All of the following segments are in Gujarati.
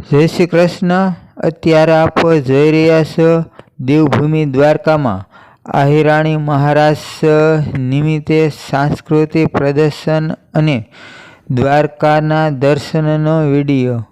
જય શ્રી કૃષ્ણ અત્યારે આપ જોઈ રહ્યા છો દેવભૂમિ દ્વારકામાં. આહિરાણી મહારાજ નિમિત્તે સાંસ્કૃતિક પ્રદર્શન અને દ્વારકાના દર્શનનો વીડિયો.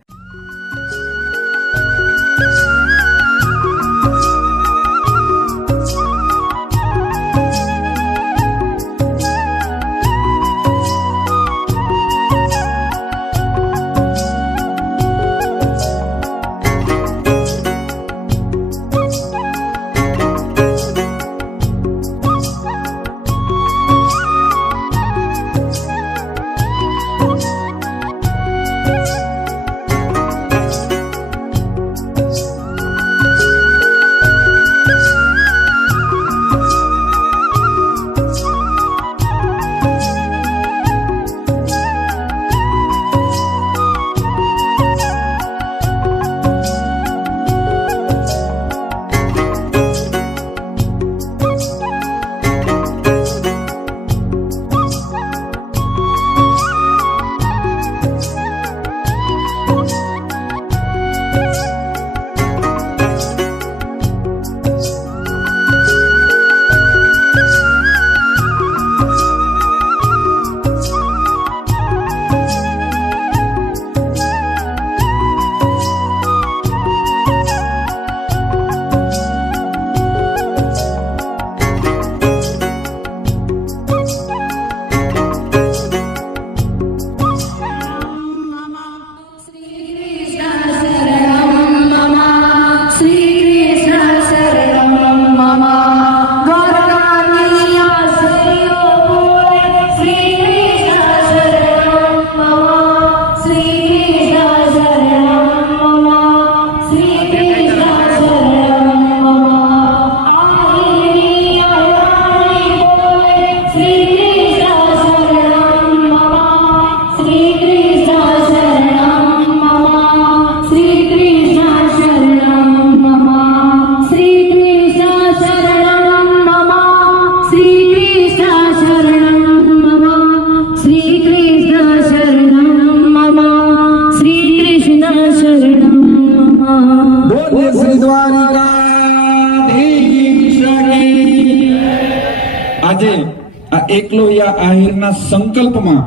આજે આ એકલોયા આહિરના સંકલ્પમાં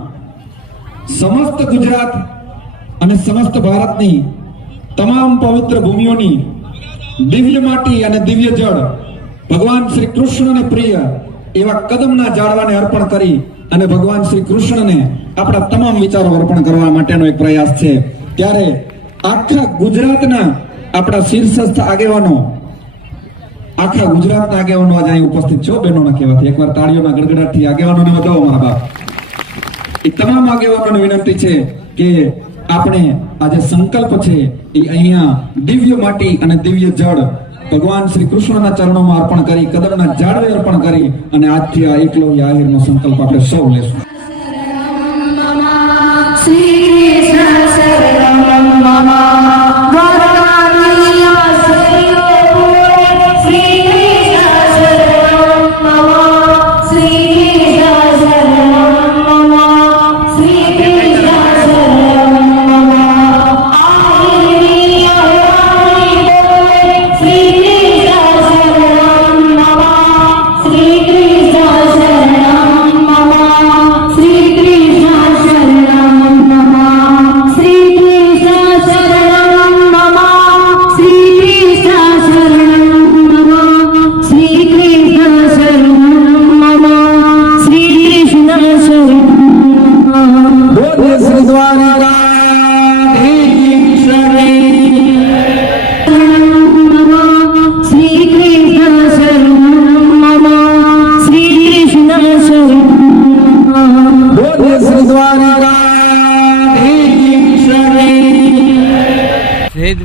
સમસ્ત ગુજરાત અને સમસ્ત ભારતની તમામ પવિત્ર ભૂમિઓની દિવ્ય માટી અને દિવ્ય જળ ભગવાન શ્રી કૃષ્ણને પ્રિય એવા કદમના જાળવાને અર્પણ કરી અને ભગવાન શ્રી કૃષ્ણને આપણા તમામ વિચારો અર્પણ કરવા માટેનો એક પ્રયાસ છે. ત્યારે આખા ગુજરાતના આપણા શીર્ષસ્થ આગેવાનો આખા ગુજરાતના આગેવાનો આજે અહીં ઉપસ્થિત છો, બહેનોના કહેવાથી. એકવાર તાળીઓના ગડગડાટથી આગેવાનોને વધાવો મારા બાપ. એ તમામ આગેવાનોને વિનંતી છે કે આપણે આજે સંકલ્પ છે, એ અહીંયા દિવ્ય માટી અને દિવ્ય જળ ભગવાન શ્રી કૃષ્ણના ચરણોમાં અર્પણ કરી, કદમના ઝાડવે અર્પણ કરી અને આજથી આ એકલો આહિરનો સંકલ્પ આપણે સૌ લેશું.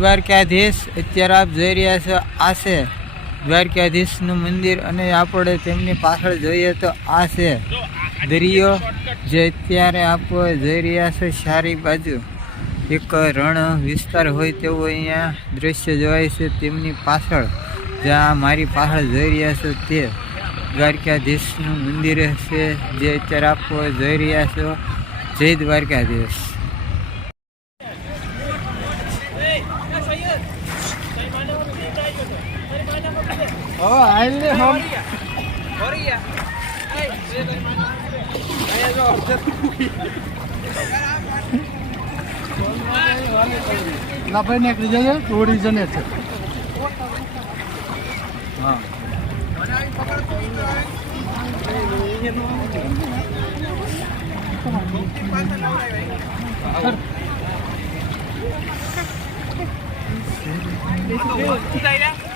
દ્વારકાધીશ, અત્યારે આપ જોઈ રહ્યા છો, આ છે દ્વારકાધીશનું મંદિર અને આપણે તેમની પાછળ જોઈએ તો આ છે દરિયો, જે અત્યારે આપ જોઈ રહ્યા છો સારી બાજુ. એક રણ વિસ્તાર હોય તેવું અહીંયા દ્રશ્ય જોવાય છે તેમની પાછળ. જ્યાં મારી પાછળ જોઈ રહ્યા છો તે દ્વારકાધીશનું મંદિર છે, જે અત્યારે આપ જોઈ રહ્યા છો. જય દ્વારકાધીશ. લાભાઈ નીકળી જઈએ દોડી જને છે હા જેલ ફૂલ થઈ જાય white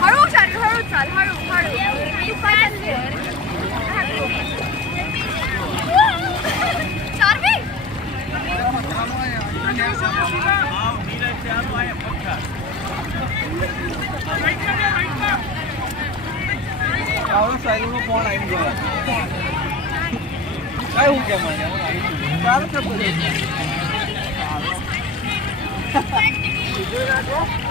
હળવું હળવું ચાર્મિંગ તમારી ચપ્પલ લઈ આના પગમાં છે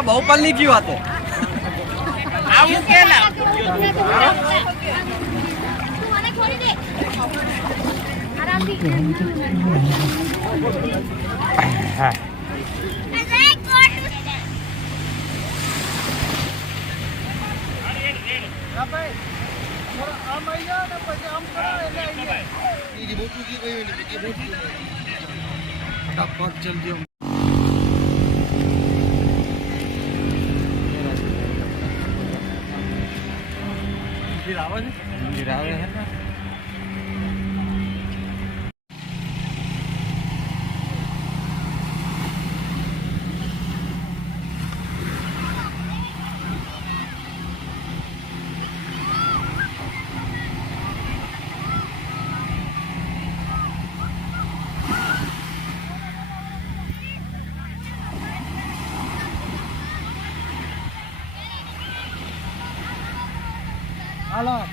બહુ પલ્લી ગયું આ આવું કેલા તું. મને છોડી દે આરામથી ફટાફટ જલ્દી આવે છે? મંદિર આવે છે? ને હાલો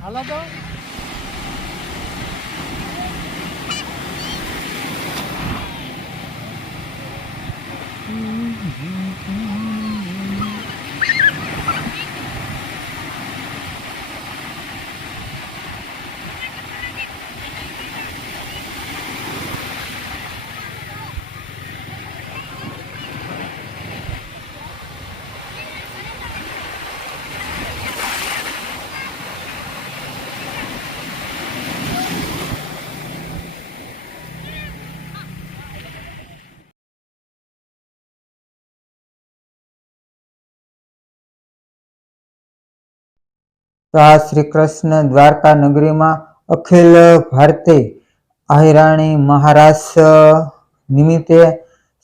હાલો તો. તો આ શ્રી કૃષ્ણ દ્વારકા નગરીમાં અખિલ ભારતીય આહિરાણી મહારાસ નિમિત્તે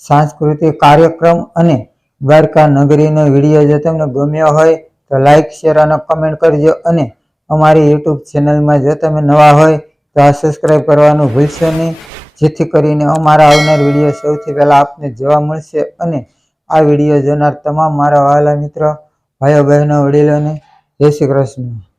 સાંસ્કૃતિક કાર્યક્રમ અને દ્વારકા નગરીનો વીડિયો જો તમને ગમ્યો હોય તો લાઈક, શેર અને કમેન્ટ કરજો અને અમારી યુટ્યુબ ચેનલમાં જો તમે નવા હોય તો આ સબસ્ક્રાઈબ કરવાનું ભૂલશો નહીં. જેથી કરીને અમારા આવનાર વીડિયો સૌથી પહેલાં આપને જોવા મળશે અને આ વીડિયો જોનાર તમામ મારા વહાલા મિત્રો, ભાઈઓ બહેનો, વડીલોને જય શ્રી કૃષ્ણ.